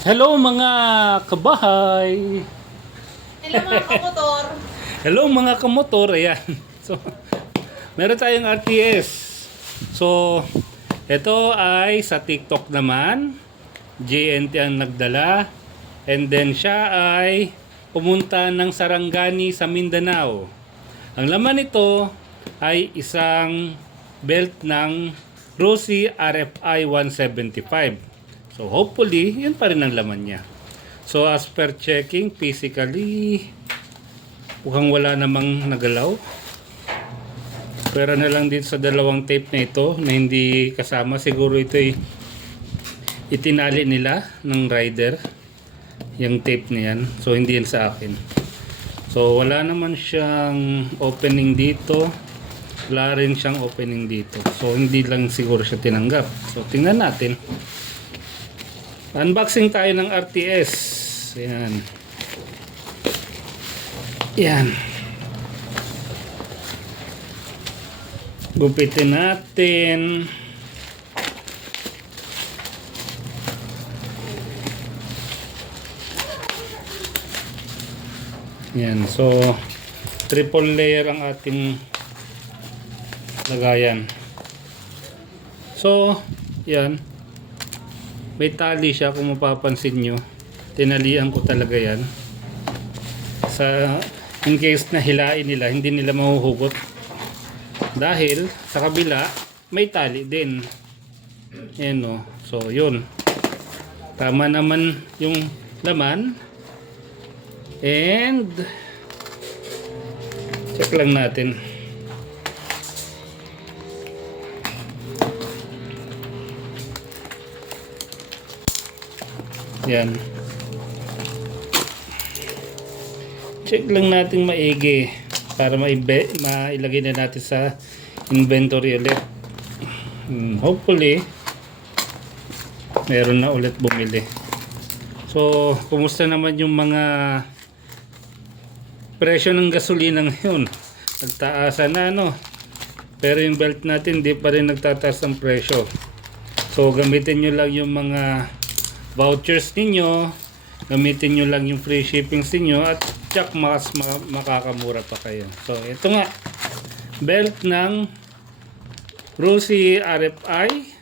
Hello mga kabahay! Hello mga kamotor. Hello mga kamotor! Ayan. So, meron tayong RTS. So, ito ay sa TikTok naman. JNT ang nagdala. And then siya ay pumunta ng Sarangani sa Mindanao. Ang laman nito ay isang belt ng Rossi RFI 175. So hopefully, yun pa rin ang laman niya. So as per checking, physically, mukhang wala namang nagalaw. Pero na lang din sa dalawang tape na ito na hindi kasama. Siguro ito ay itinali nila ng rider. Yung tape na yan. So hindi yan sa akin. So wala naman siyang opening dito. Wala rin siyang opening dito. So hindi lang siguro siya tinanggap. So tingnan natin. Unboxing tayo ng RTS. Ayan. Yan. Gupitin natin. Yan. So, triple layer ang ating lagayan. So, yan. May tali siya kung mapapansin nyo. Tinalian ko talaga yan. In case na hilain nila, hindi nila mahuhugot. Dahil sa kabila, may tali din. Ayan o. So, yun. Tama naman yung laman. And, check lang natin. Yan. Check lang natin maigi para mailagay na natin sa inventory ulit. Hopefully meron na ulit bumili. So, kumusta naman yung mga presyo ng gasolina ngayon? Nagtaasan na, no? Pero yung belt natin di pa rin nagtataas ng presyo. So, gamitin nyo lang yung mga vouchers ninyo, gamitin nyo lang yung free shipping ninyo at tsak mas makakamura pa kayo. So ito nga, belt ng Rossi RFI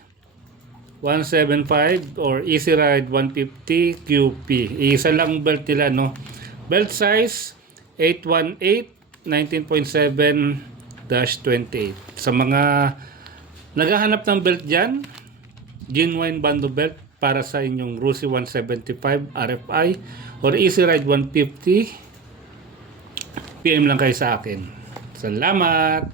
175 or Easy Ride 150 QP. Isa lang belt nila, no? Belt size 818 19.7-28. Sa mga naghahanap ng belt dyan, genuine bando belt para sa inyong Rossi 175 RFI or Easy Ride 150, PM lang kayo sa akin. Salamat!